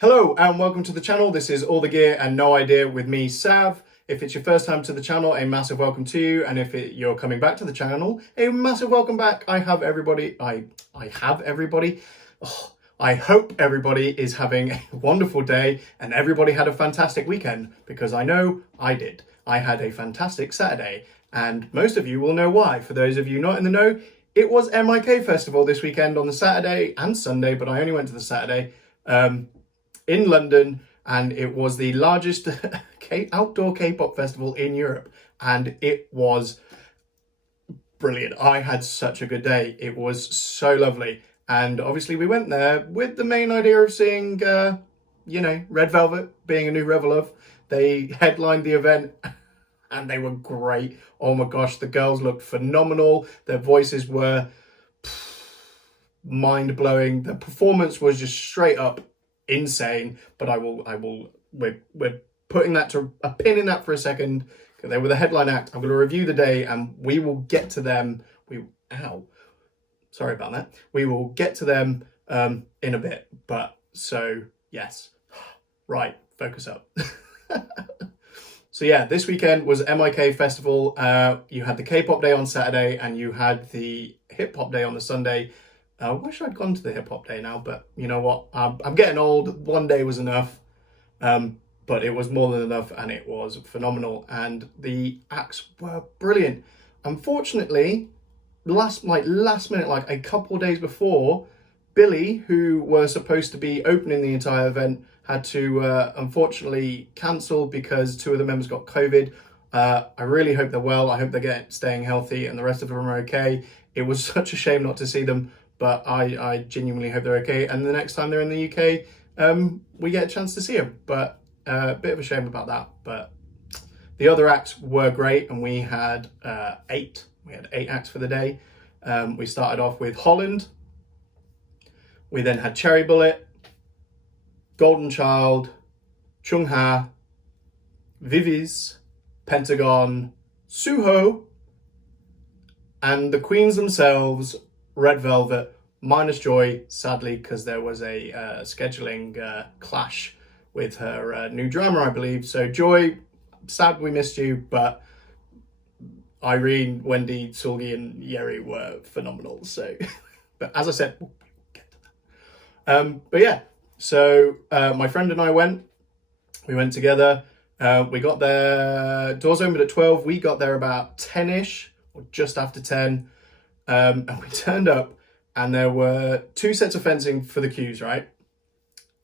Hello and welcome to the channel. This is All the Gear and No Idea with me, Sav. If it's your first time to the channel, a massive welcome to you. And if you're coming back to the channel, a massive welcome back. I hope everybody is having a wonderful day and everybody had a fantastic weekend, because I know I did. I had a fantastic Saturday and most of you will know why. For those of you not in the know, it was MIK Festival this weekend on the Saturday and Sunday, but I only went to the Saturday. In London, and it was the largest outdoor K-pop festival in Europe, and it was brilliant. I had such a good day. It was so lovely, and obviously we went there with the main idea of seeing, Red Velvet, being a new Red Velvet. They headlined the event, and they were great. Oh my gosh, the girls looked phenomenal. Their voices were mind-blowing. The performance was just straight up insane, but we're putting that to a pin in that for a second. They were the headline act. I'm going to review the day and we will get to them. Sorry about that. We will get to them in a bit, but so yes, right, focus up. So yeah, this weekend was MIK Festival. You had the K-pop day on Saturday and you had the hip hop day on the Sunday. I wish I'd gone to the hip hop day now, but you know what? I'm getting old. One day was enough, but it was more than enough, and it was phenomenal. And the acts were brilliant. Unfortunately, last minute, like a couple of days before, Billy, who were supposed to be opening the entire event, had to unfortunately cancel because two of the members got COVID. I really hope they're well. I hope they're staying healthy, and the rest of them are okay. It was such a shame not to see them, but I genuinely hope they're okay. And the next time they're in the UK, we get a chance to see them. But a bit of a shame about that. But the other acts were great, and we had 8. We had 8 acts for the day. We started off with Holland. We then had Cherry Bullet, Golden Child, Chungha, Vivis, Pentagon, Suho, and the queens themselves, Red Velvet, minus Joy, sadly, because there was a scheduling clash with her new drama, I believe. So Joy, sad we missed you, but Irene, Wendy, Sulgi, and Yeri were phenomenal. So, but as I said, we'll get to that. But yeah, so my friend and I went. We went together. We got there, doors opened at 12. We got there about 10-ish, or just after 10. And we turned up and there were 2 sets of fencing for the queues, right?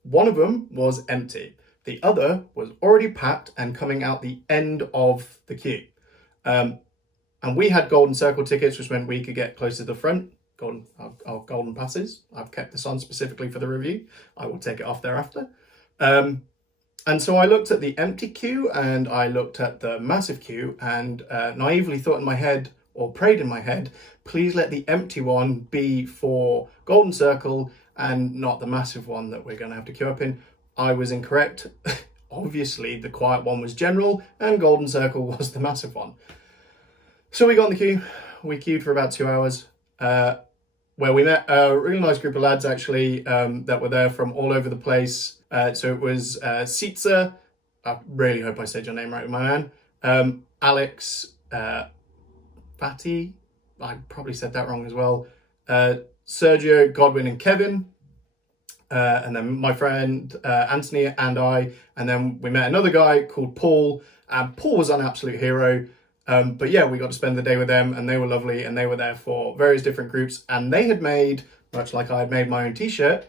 One of them was empty. The other was already packed and coming out the end of the queue. And we had golden circle tickets, which meant we could get close to the front. Our golden passes. I've kept this on specifically for the review. I will take it off thereafter. And so I looked at the empty queue and I looked at the massive queue and naively thought in my head, or prayed in my head, please let the empty one be for Golden Circle and not the massive one that we're going to have to queue up in. I was incorrect. Obviously, the quiet one was general and Golden Circle was the massive one. So we got in the queue. We queued for about 2 hours, where we met a really nice group of lads, actually, that were there from all over the place. So it was Sitza, I really hope I said your name right, my man, Alex, Fatty, I probably said that wrong as well, Sergio, Godwin and Kevin, and then my friend Anthony and I, and then we met another guy called Paul, and Paul was an absolute hero. But yeah, we got to spend the day with them and they were lovely, and they were there for various different groups, and they had made, much like I had made my own t-shirt,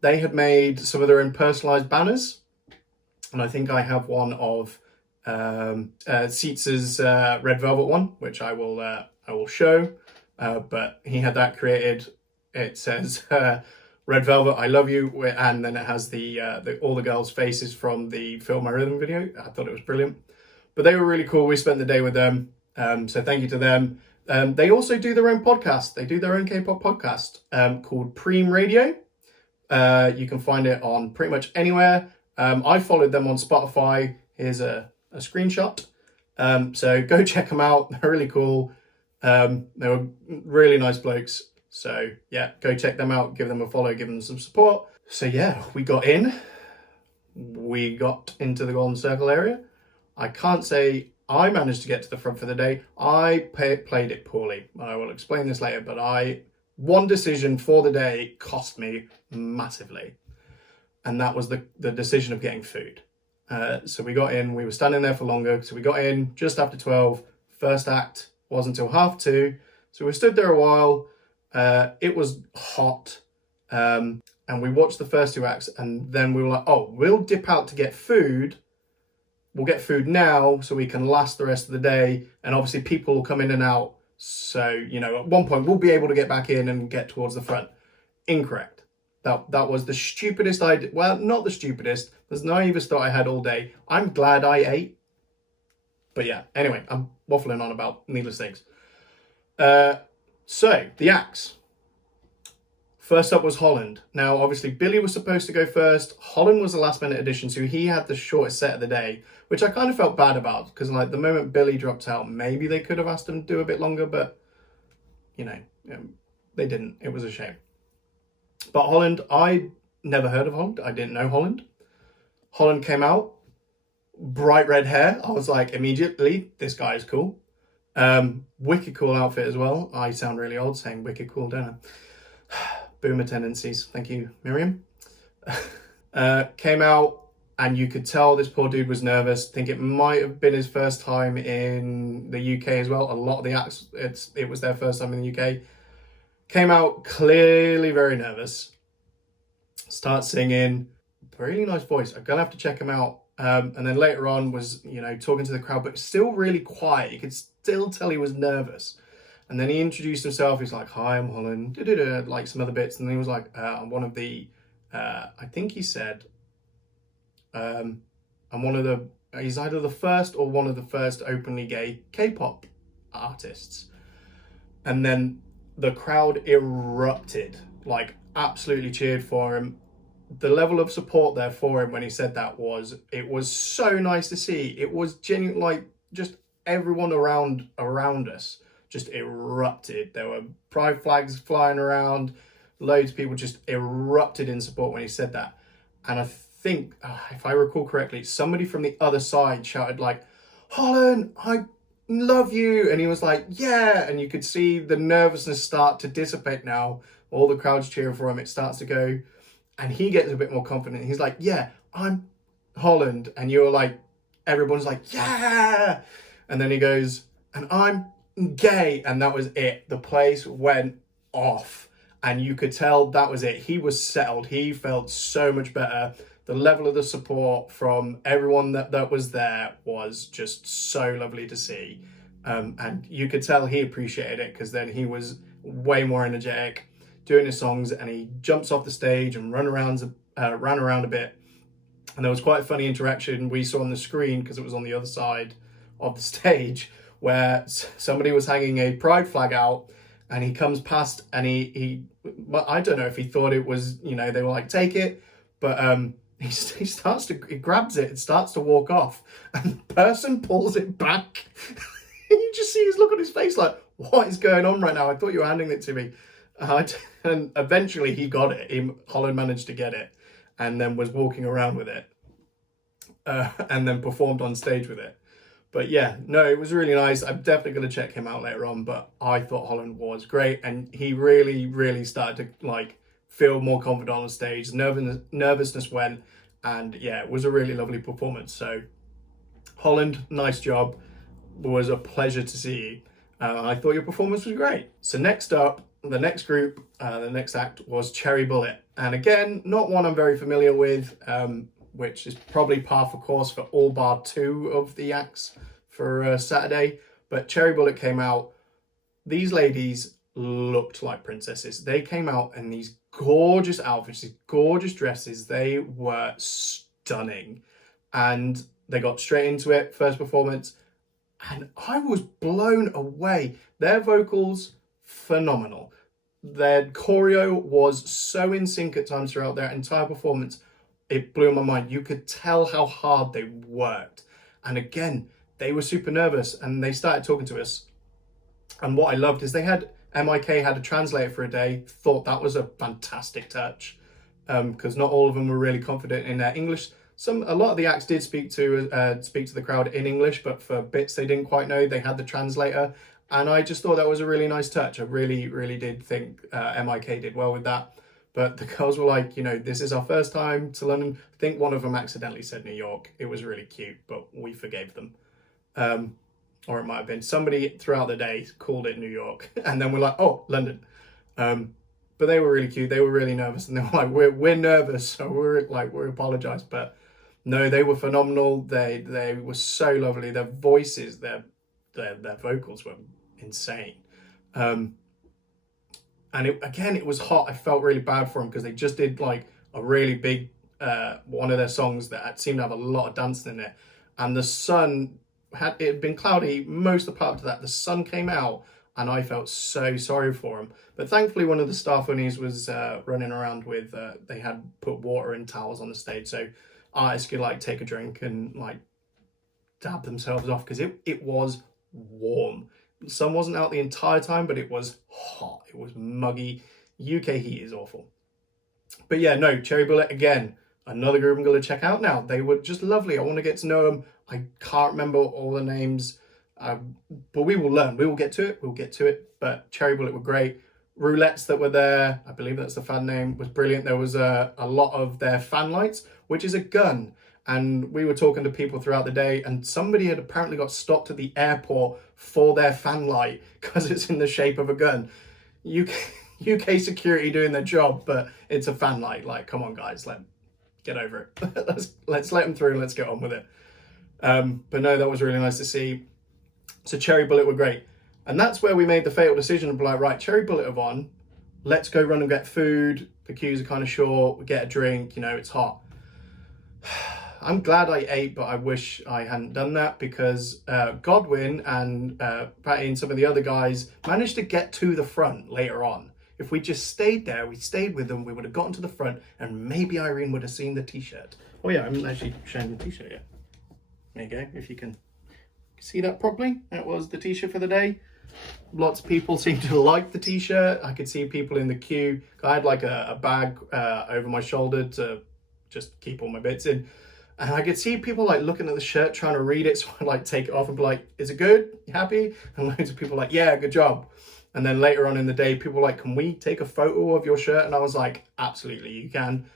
they had made some of their own personalized banners, and I think I have one of Sietz's Red Velvet one, which I will show, but he had that created. It says Red Velvet, I love you, and then it has all the girls' faces from the Feel My Rhythm video. I thought it was brilliant, but they were really cool. We spent the day with them, so thank you to them. They also do their own podcast. They do their own K-pop podcast called Preem Radio. You can find it on pretty much anywhere. I followed them on Spotify. Here's a screenshot. So go check them out. They're really cool. They were really nice blokes. So yeah, go check them out, give them a follow, give them some support. So yeah, we got in. We got into the Golden Circle area. I can't say I managed to get to the front for the day. I played it poorly. I will explain this later, but one decision for the day cost me massively. And that was the decision of getting food. So we got in, we were standing there for longer. So we got in just after 12. First act wasn't until 2:30. So we stood there a while. It was hot. And we watched the first 2 acts, and then we were like, oh, we'll dip out to get food. We'll get food now so we can last the rest of the day. And obviously people will come in and out. So, you know, at one point we'll be able to get back in and get towards the front. Incorrect. That was the stupidest idea. Well, not the stupidest. There's the naivest thought I had all day. I'm glad I ate. But yeah, anyway, I'm waffling on about needless things. So, the acts. First up was Holland. Now, obviously, Billy was supposed to go first. Holland was the last minute addition, so he had the shortest set of the day, which I kind of felt bad about, because like the moment Billy dropped out, maybe they could have asked him to do a bit longer, but you know, they didn't. It was a shame. But Holland, I never heard of Holland. I didn't know Holland. Holland came out, bright red hair. I was like, immediately, this guy is cool. Wicked cool outfit as well. I sound really old saying wicked cool, don't I? Boomer tendencies. Thank you, Miriam. Came out, and you could tell this poor dude was nervous. I think it might have been his first time in the UK as well. A lot of the acts, it was their first time in the UK. Came out clearly very nervous. Start singing. Really nice voice. I'm gonna have to check him out. And then later on was, you know, talking to the crowd, but still really quiet. You could still tell he was nervous. And then he introduced himself. He's like, hi, I'm Holland, like some other bits. And then he was like, I'm one of the, I think he said, I'm one of the, he's either the first or one of the first openly gay K-pop artists. And then the crowd erupted, like absolutely cheered for him. The level of support there for him when he said that it was so nice to see. It was genuine, like just everyone around us just erupted. There were pride flags flying around. Loads of people just erupted in support when he said that. And I think, if I recall correctly, somebody from the other side shouted like, Holland, I love you. And he was like, yeah. And you could see the nervousness start to dissipate now. All the crowd's cheering for him. It starts to go. And he gets a bit more confident. He's like, yeah, I'm Holland. And you're like, everyone's like, yeah. And then he goes, and I'm gay. And that was it. The place went off. And you could tell that was it. He was settled. He felt so much better. The level of the support from everyone that was there was just so lovely to see. And you could tell he appreciated it, because then he was way more energetic doing his songs, and he jumps off the stage and ran around a bit. And there was quite a funny interaction we saw on the screen, because it was on the other side of the stage, where somebody was hanging a pride flag out, and he comes past, and he I don't know if he thought it was, you know, they were like, take it, but he grabs it and starts to walk off, and the person pulls it back. And you just see his look on his face like, what is going on right now? I thought you were handing it to me. And eventually he got it. Holland managed to get it, and then was walking around with it, and then performed on stage with it. But yeah, no, it was really nice. I'm definitely going to check him out later on, but I thought Holland was great, and he really, really started to like feel more confident on stage. Nervousness went, and yeah, it was a really lovely performance. So Holland, nice job. It was a pleasure to see you. I thought your performance was great. So next up, the next group, the next act was Cherry Bullet. And again, not one I'm very familiar with, which is probably par for course for all bar 2 of the acts for Saturday. But Cherry Bullet came out. These ladies looked like princesses. They came out in these gorgeous outfits, these gorgeous dresses. They were stunning. And they got straight into it, first performance. And I was blown away. Their vocals, phenomenal. Their choreo was so in sync at times throughout their entire performance. It blew my mind. You could tell how hard they worked. And again, they were super nervous, and they started talking to us. And what I loved is MIK had a translator for a day. Thought that was a fantastic touch. because not all of them were really confident in their English. A lot of the acts did speak to the crowd in English, but for bits they didn't quite know, they had the translator. And I just thought that was a really nice touch. I really, really did think MIK did well with that. But the girls were like, you know, this is our first time to London. I think one of them accidentally said New York. It was really cute, but we forgave them. Or it might have been somebody throughout the day called it New York. And then we're like, oh, London. But they were really cute. They were really nervous. And they were like, we're nervous. So we apologize. But no, they were phenomenal. They were so lovely. Their voices, their vocals were insane. And it was hot. I felt really bad for them because they just did like a really big one of their songs that seemed to have a lot of dancing in it. And the sun it had been cloudy most of the part of that. The sun came out and I felt so sorry for them. But thankfully one of the staff unis was running around with, they had put water in towels on the stage so artists could like take a drink and like dab themselves off because it was warm. The sun wasn't out the entire time, but it was hot. It was muggy. UK heat is awful. But yeah, no, Cherry Bullet, again, another group I'm going to check out now. They were just lovely. I want to get to know them. I can't remember all the names, but we will learn. We will get to it. We'll get to it. But Cherry Bullet were great. Roulettes that were there, I believe that's the fan name, was brilliant. There was a lot of their fan lights, which is a gun. And we were talking to people throughout the day and somebody had apparently got stopped at the airport for their fan light because it's in the shape of a gun. UK security doing their job, but it's a fan light. Like, come on guys, get over it. let's let them through. Let's get on with it. But no, that was really nice to see. So Cherry Bullet were great. And that's where we made the fatal decision of like, right, Cherry Bullet have on. Let's go run and get food. The queues are kind of short. We get a drink, you know, it's hot. I'm glad I ate, but I wish I hadn't done that because Godwin and Patty and some of the other guys managed to get to the front later on. If we just stayed there, we stayed with them, we would have gotten to the front and maybe Irene would have seen the t-shirt. Oh yeah, I haven't actually shown the t-shirt yet. There you go, if you can see that properly. That was the t-shirt for the day. Lots of people seemed to like the t-shirt. I could see people in the queue. I had like a bag over my shoulder to just keep all my bits in. And I could see people like looking at the shirt, trying to read it. So I'd like take it off and be like, is it good? You happy? And loads of people like, yeah, good job. And then later on in the day, people were like, can we take a photo of your shirt? And I was like, absolutely, you can.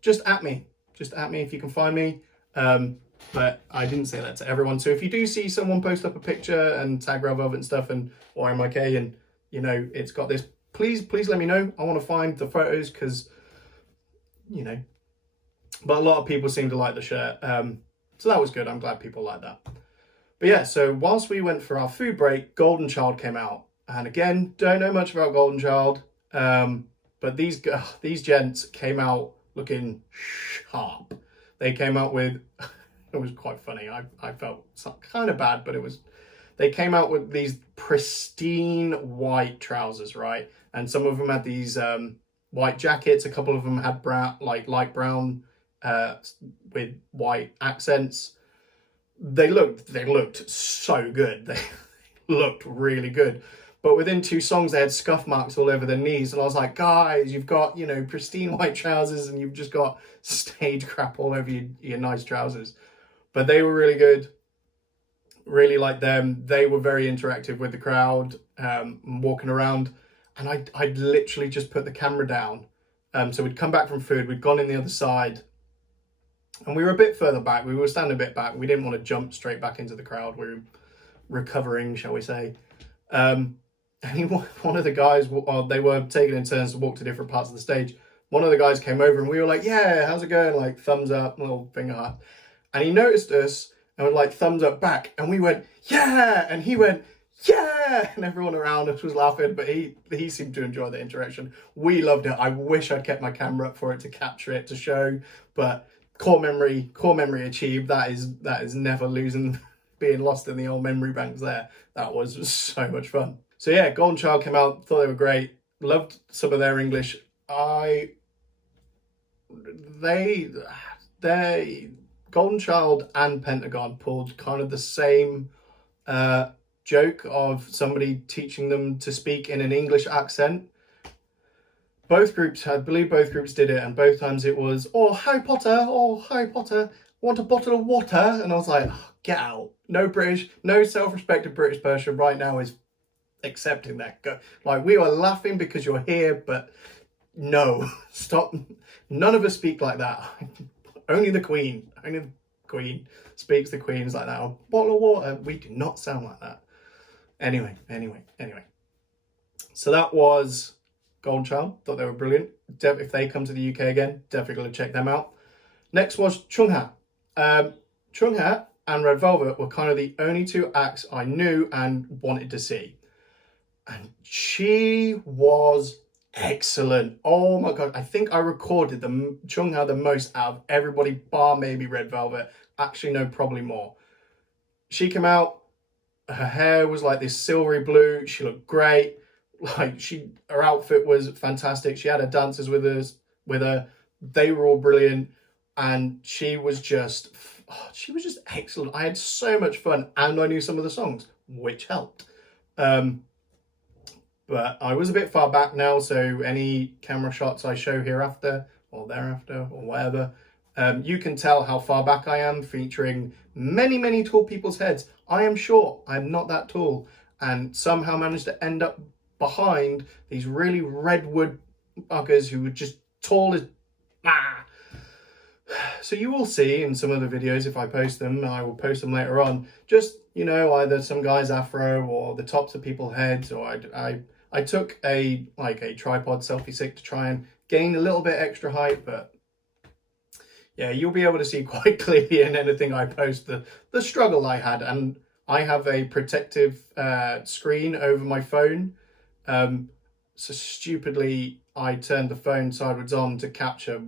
Just at me if you can find me. But I didn't say that to everyone. So if you do see someone post up a picture and tag Red Velvet and stuff or MIK and, you know, it's got this, please let me know. I want to find the photos because, you know, but a lot of people seem to like the shirt. So that was good. I'm glad people like that. But yeah, so whilst we went for our food break, Golden Child came out. And again, don't know much about Golden Child. But these gents came out looking sharp. They came out with, it was quite funny. I felt kind of bad, but they came out with these pristine white trousers, right? And some of them had these white jackets. A couple of them had brown, like light brown, with white accents. They looked so good. They looked really good. But within 2 songs, they had scuff marks all over their knees. And I was like, guys, you've got, you know, pristine white trousers and you've just got stage crap all over your nice trousers. But they were really good. Really liked them. They were very interactive with the crowd, walking around. And I'd literally just put the camera down. So we'd come back from food. We'd gone in the other side. And we were a bit further back. We were standing a bit back. We didn't want to jump straight back into the crowd. We were recovering, shall we say. And one of the guys, they were taking in turns to walk to different parts of the stage. One of the guys came over and we were like, yeah, how's it going? Like thumbs up, little finger heart. And he noticed us and was like thumbs up back. And we went, yeah. And he went, yeah. And everyone around us was laughing, but he seemed to enjoy the interaction. We loved it. I wish I'd kept my camera up for it to capture it, to show, but core memory achieved. That is never losing, being lost in the old memory banks there. That was just so much fun. So yeah, Golden Child came out, thought they were great. Loved some of their English. They Golden Child and Pentagon pulled kind of the same joke of somebody teaching them to speak in an English accent. both groups, I believe both groups did it, and both times it was, oh, Harry Potter, want a bottle of water? And I was like, oh, get out. No British, no self-respected British person right now is accepting that. Like, we were laughing because you're here, but no, stop. None of us speak like that. Only the Queen speaks the Queen's like that. A bottle of water, we do not sound like that. Anyway. So that was Golden Child. Thought they were brilliant. If they come to the UK again, definitely going to check them out. Next was Chungha. Chungha and Red Velvet were kind of the only two acts I knew and wanted to see. And she was excellent. Oh my God. I think I recorded the Chungha the most out of everybody, bar maybe Red Velvet. Actually, no, probably more. She came out. Her hair was like this silvery blue. She looked great. Like, her outfit was fantastic. She had her dancers with her. They were all brilliant. And she was just excellent. I had so much fun, and I knew some of the songs, which helped. But I was a bit far back now, so any camera shots I show hereafter or thereafter or whatever, you can tell how far back I am, featuring many tall people's heads. I am short. I'm not that tall, and somehow managed to end up behind these really redwood buggers who were just tall as So you will see in some of the videos, if I post them, I will post them later on, just, you know, either some guy's afro or the tops of people's heads, or I took a tripod selfie stick to try and gain a little bit extra height, but yeah, you'll be able to see quite clearly in anything I post the struggle I had. And I have a protective screen over my phone, so stupidly I turned the phone sideways on to capture,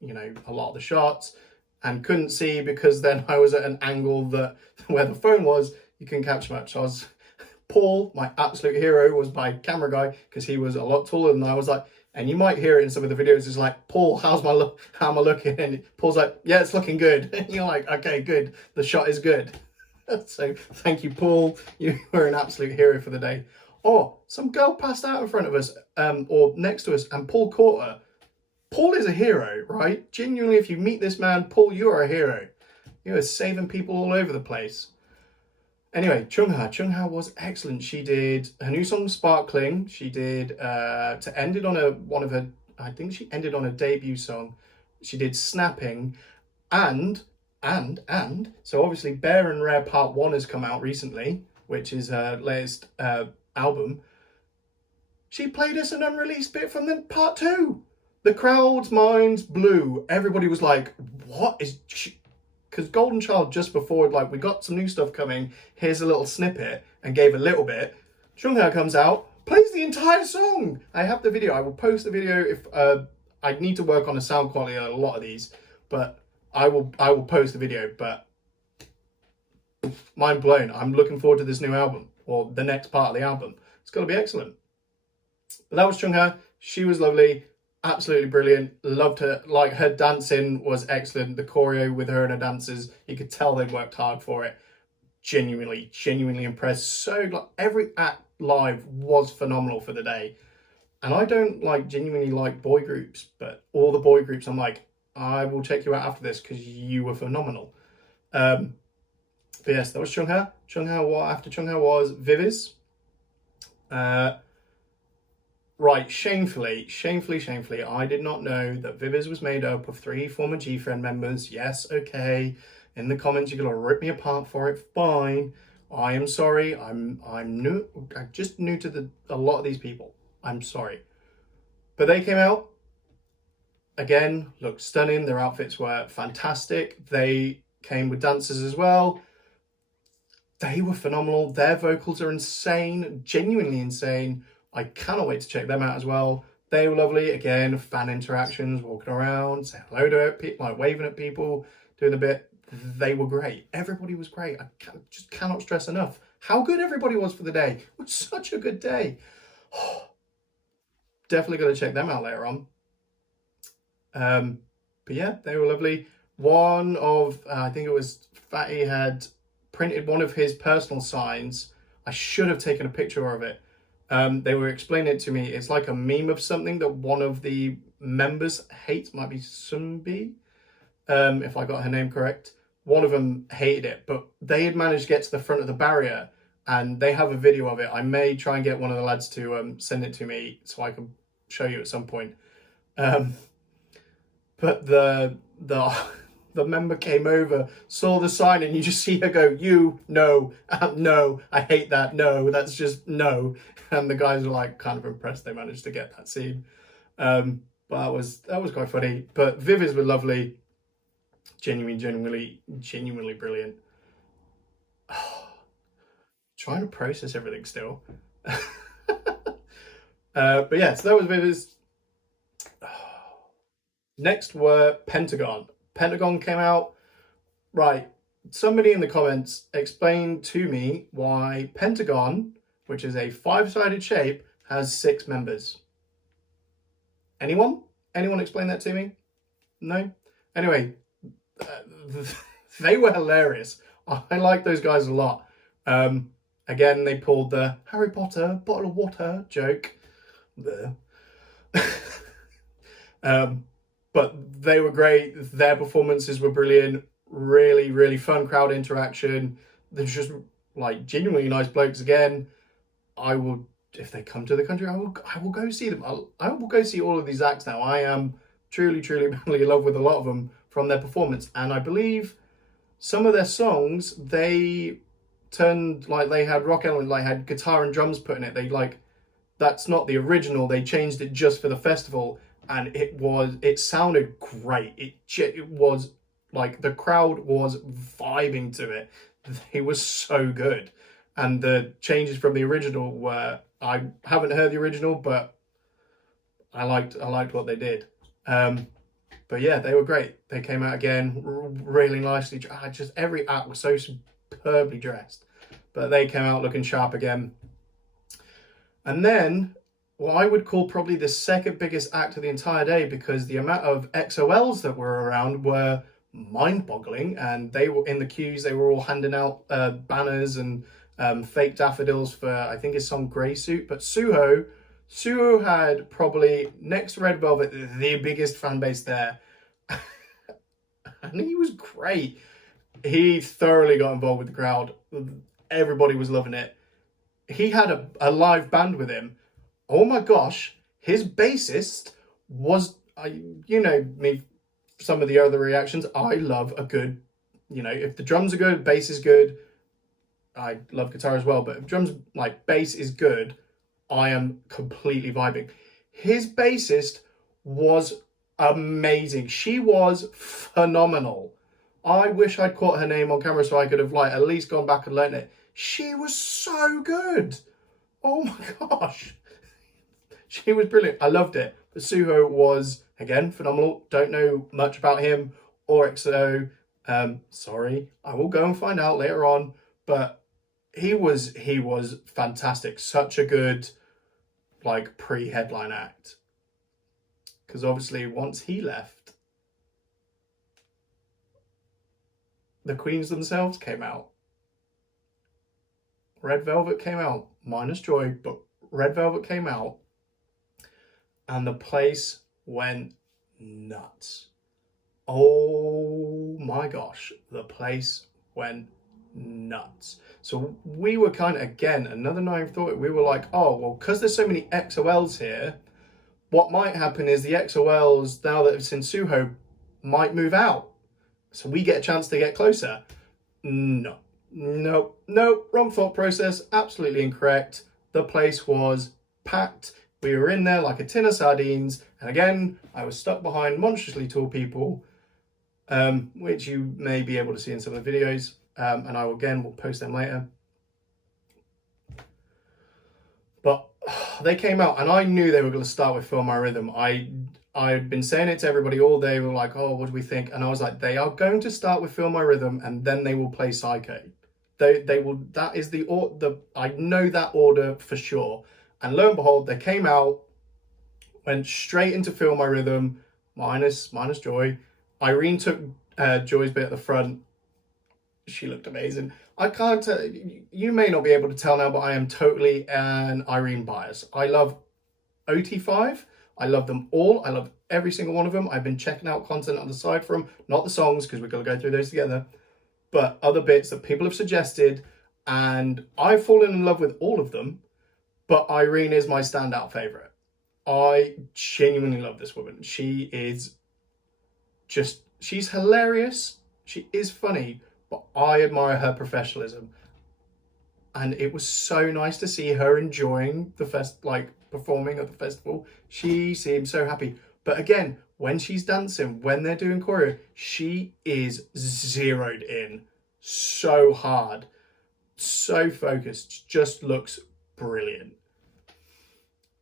you know, a lot of the shots, and couldn't see because then I was at an angle that where the phone was, you couldn't catch much. So I was, Paul, my absolute hero, was my camera guy because he was a lot taller than I was. Like, and you might hear it in some of the videos, it's like, Paul, how am I looking? And Paul's like, yeah, it's looking good. And you're like, okay, good, the shot is good. So thank you, Paul, you were an absolute hero for the day. Oh, some girl passed out in front of us, or next to us, and Paul caught her. Paul is a hero, right? Genuinely, if you meet this man, Paul, you are a hero. You are saving people all over the place. Anyway, Chungha was excellent. She did her new song, Sparkling. She did, to end it on I think she ended on a debut song. She did Snapping, and, so obviously Bear and Rare Part 1 has come out recently, which is her latest album. She played us an unreleased bit from the Part 2. The crowd's minds blew. Everybody was like, what is she? Because Golden Child just before, like, we got some new stuff coming, here's a little snippet, and gave a little bit. Chungha comes out, plays the entire song. I have the video. I will post the video if I need to work on the sound quality on a lot of these, but I will post the video. But mind blown. I'm looking forward to this new album, or the next part of the album. It's going to be excellent. But that was Chungha. She was lovely. Absolutely brilliant. Loved her. Like, her dancing was excellent. The choreo with her and her dancers, you could tell they'd worked hard for it. Genuinely impressed. So, like, every act live was phenomenal for the day. And I don't genuinely like boy groups, but all the boy groups, I'm like, I will check you out after this because you were phenomenal. But yes, that was Chungha. After Chungha was Viviz. Right, shamefully, I did not know that Viviz was made up of 3 former G-Friend members. Yes, okay. In the comments, you're gonna rip me apart for it. Fine. I am sorry. I'm new. I'm just new to a lot of these people. I'm sorry. But they came out. Again, looked stunning. Their outfits were fantastic. They came with dancers as well. They were phenomenal. Their vocals are insane, genuinely insane. I cannot wait to check them out as well. They were lovely. Again, fan interactions, walking around, saying hello to people, like waving at people, doing a bit. They were great. Everybody was great. I just cannot stress enough how good everybody was for the day. It was such a good day. Definitely going to check them out later on. But yeah, they were lovely. One of, I think it was Fatty, had printed one of his personal signs. I should have taken a picture of it. They were explaining it to me. It's like a meme of something that one of the members hates. Might be Sumbi, if I got her name correct. One of them hated it, but they had managed to get to the front of the barrier, and they have a video of it. I may try and get one of the lads to send it to me so I can show you at some point. But the member came over, saw the sign, and you just see her go, "You, no, no, I hate that, no, that's just no." And the guys were like kind of impressed they managed to get that scene. But that was quite funny. But Vivis were lovely, genuinely brilliant. Trying to process everything still. But yeah, so that was Vivis. Next were Pentagon. Pentagon came out. Right, somebody in the comments explained to me why Pentagon, which is a 5-sided shape, has 6 members. Anyone? Anyone explain that to me? No? Anyway, they were hilarious. I like those guys a lot. Again, they pulled the Harry Potter bottle of water joke. But they were great. Their performances were brilliant. Really, really fun crowd interaction. They're just like genuinely nice blokes. Again, I will, if they come to the country, I will go see them. I will go see all of these acts now. I am truly, madly in love with a lot of them from their performance. And I believe some of their songs, they turned, like, they had rock element, like had guitar and drums put in it. They like, that's not the original. They changed it just for the festival. And it sounded great. It was like the crowd was vibing to it. They were so good. And the changes from the original were, I haven't heard the original, but I liked what they did. But yeah, they were great. They came out again really nicely. Just every act was so superbly dressed. But they came out looking sharp again. And then what I would call probably the second biggest act of the entire day, because the amount of XOLs that were around were mind-boggling, and they were in the queues. They were all handing out banners and fake daffodils for, I think, his song Grey Suit. But Suho had probably, next to Red Velvet, the biggest fan base there. And he was great. He thoroughly got involved with the crowd. Everybody was loving it. He had a live band with him. Oh my gosh, his bassist was, you know me, some of the other reactions, I love a good, you know, if the drums are good, bass is good. I love guitar as well, but if drums, like bass is good, I am completely vibing. His bassist was amazing. She was phenomenal. I wish I'd caught her name on camera so I could have like at least gone back and learned it. She was so good. Oh my gosh. She was brilliant. I loved it. But Suho was, again, phenomenal. Don't know much about him or XO. Sorry. I will go and find out later on. But he was fantastic. Such a good, like, pre-headline act. Because obviously, once he left, the Queens themselves came out. Red Velvet came out, minus Joy, but Red Velvet came out. And the place went nuts. Oh my gosh, the place went nuts. So we were kind of, again, another naive thought. We were like, oh, well, because there's so many XOLs here, what might happen is the XOLs, now that it's in Suho, might move out. So we get a chance to get closer. No, wrong thought process. Absolutely incorrect. The place was packed. We were in there like a tin of sardines. And again, I was stuck behind monstrously tall people, which you may be able to see in some of the videos. And I will, again, will post them later. But they came out and I knew they were going to start with Feel My Rhythm. I'd been saying it to everybody all day. We were like, oh, what do we think? And I was like, they are going to start with Feel My Rhythm and then they will play Psycho. They will, that is I know that order for sure. And lo and behold, they came out, went straight into Feel My Rhythm, minus Joy. Irene took Joy's bit at the front. She looked amazing. I can't, you may not be able to tell now, but I am totally an Irene bias. I love OT5. I love them all. I love every single one of them. I've been checking out content on the side from, not the songs, because we're going to go through those together, but other bits that people have suggested. And I've fallen in love with all of them, but Irene is my standout favorite. I genuinely love this woman. She is just, she's hilarious. She is funny, but I admire her professionalism. And it was so nice to see her enjoying the performing at the festival. She seemed so happy. But again, when she's dancing, when they're doing choreo, she is zeroed in so hard, so focused, just looks brilliant.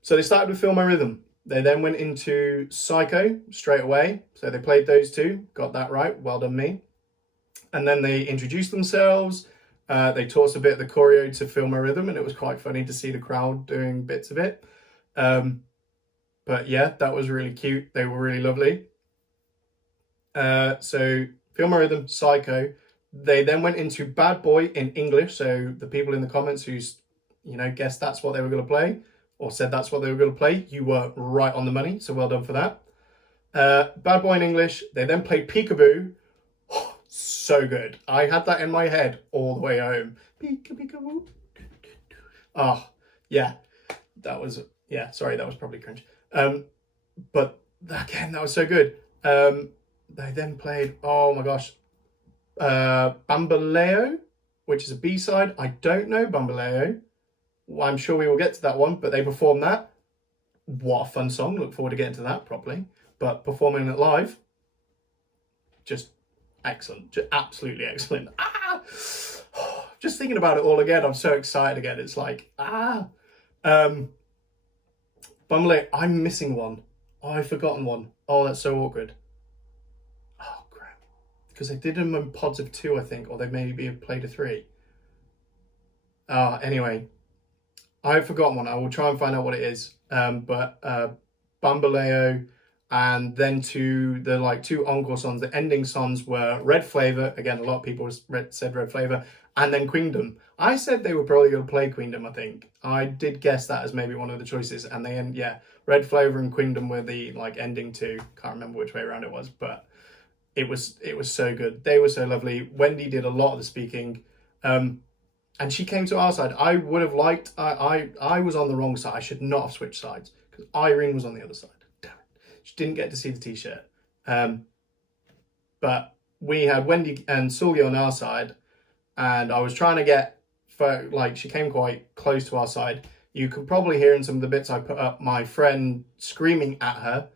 So they started with Feel My Rhythm. They then went into Psycho straight away. So they played those two, got that right, well done me. And then they introduced themselves. They taught us a bit of the choreo to Feel My Rhythm, and it was quite funny to see the crowd doing bits of it. But yeah, that was really cute. They were really lovely. So Feel My Rhythm, Psycho. They then went into Bad Boy in English. So the people in the comments who's, guessed that's what they were going to play, or said that's what they were going to play, you were right on the money. So well done for that. Bad Boy in English. They then played Peekaboo. So good. I had that in my head all the way home. Peekaboo. Oh, yeah. That was, sorry, that was probably cringe. But again, that was so good. They then played, oh my gosh, Bambaleo, which is a B-side. I don't know Bambaleo. I'm sure we will get to that one, but they performed that. What a fun song. Look forward to getting to that properly. But performing it live, just excellent. Just absolutely excellent. Just thinking about it all again, I'm so excited again. It's like, Bumblebee, I'm missing one. Oh, I've forgotten one. Oh, that's so awkward. Oh, crap. Because they did them in pods of 2, I think, or they maybe have played a 3. Anyway, I've forgotten one. I will try and find out what it is. But Bambaleo, and then to the 2 encore songs, the ending songs were Red Flavor. Again, a lot of people said Red Flavor. And then Queendom. I said they were probably going to play Queendom, I think. I did guess that as maybe one of the choices. And then, Red Flavor and Queendom were the ending 2. Can't remember which way around it was, but it was so good. They were so lovely. Wendy did a lot of the speaking. And she came to our side. I would have liked, I was on the wrong side. I should not have switched sides because Irene was on the other side. Damn it. She didn't get to see the t-shirt. But we had Wendy and Sully on our side. And I was trying to get, she came quite close to our side. You could probably hear in some of the bits I put up my friend screaming at her.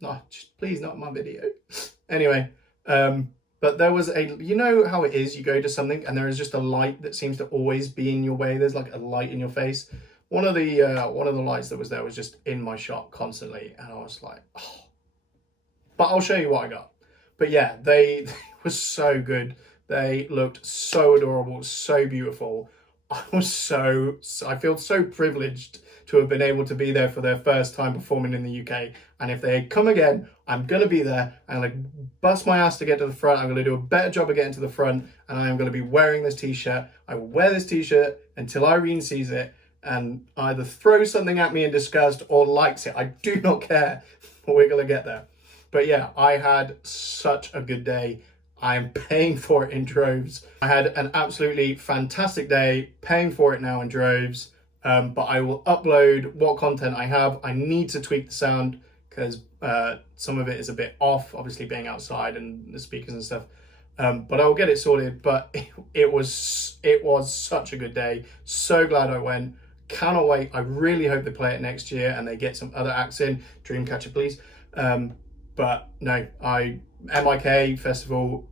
No, please not my video. Anyway, but there was you know how it is, you go to something and there is just a light that seems to always be in your way. There's like a light in your face. One of the lights that was there was just in my shot constantly. And I was like, oh. But I'll show you what I got. But yeah, they were so good. They looked so adorable, so beautiful. I feel so privileged to have been able to be there for their first time performing in the UK. And if they come again, I'm going to be there. I'm going to bust my ass to get to the front. I'm going to do a better job of getting to the front. And I am going to be wearing this t-shirt. I will wear this t-shirt until Irene sees it and either throws something at me in disgust or likes it. I do not care. We're going to get there. But yeah, I had such a good day. I am paying for it in droves. I had an absolutely fantastic day, paying for it now in droves. But I will upload what content I have. I need to tweak the sound because some of it is a bit off, obviously being outside and the speakers and stuff. But I will get it sorted. But it was such a good day. So glad I went. Cannot wait. I really hope they play it next year and they get some other acts in. Dreamcatcher, please. But no, MIK Festival,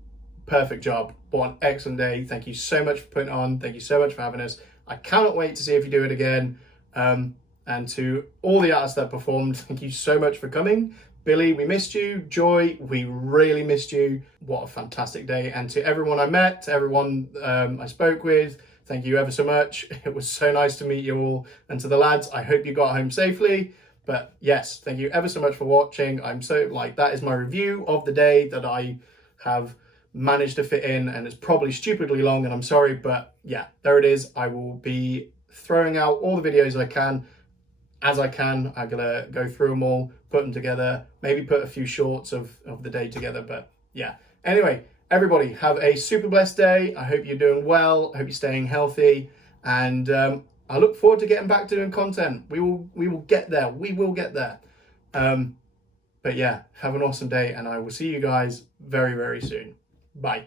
perfect job. What an excellent day. Thank you so much for putting it on. Thank you so much for having us. I cannot wait to see if you do it again. And to all the artists that performed, thank you so much for coming. Billy, we missed you. Joy, we really missed you. What a fantastic day. And to everyone I met, to everyone I spoke with, thank you ever so much. It was so nice to meet you all. And to the lads, I hope you got home safely. But yes, thank you ever so much for watching. I'm so that is my review of the day that I have managed to fit in, and it's probably stupidly long, and I'm sorry, but yeah, there it is. I will be throwing out all the videos I can as I can. I'm gonna go through them all, put them together, maybe put a few shorts of the day together, but yeah. Anyway, everybody have a super blessed day. I hope you're doing well. I hope you're staying healthy, and I look forward to getting back to doing content. We will get there. We will get there. But yeah, have an awesome day, and I will see you guys very, very soon. Bye.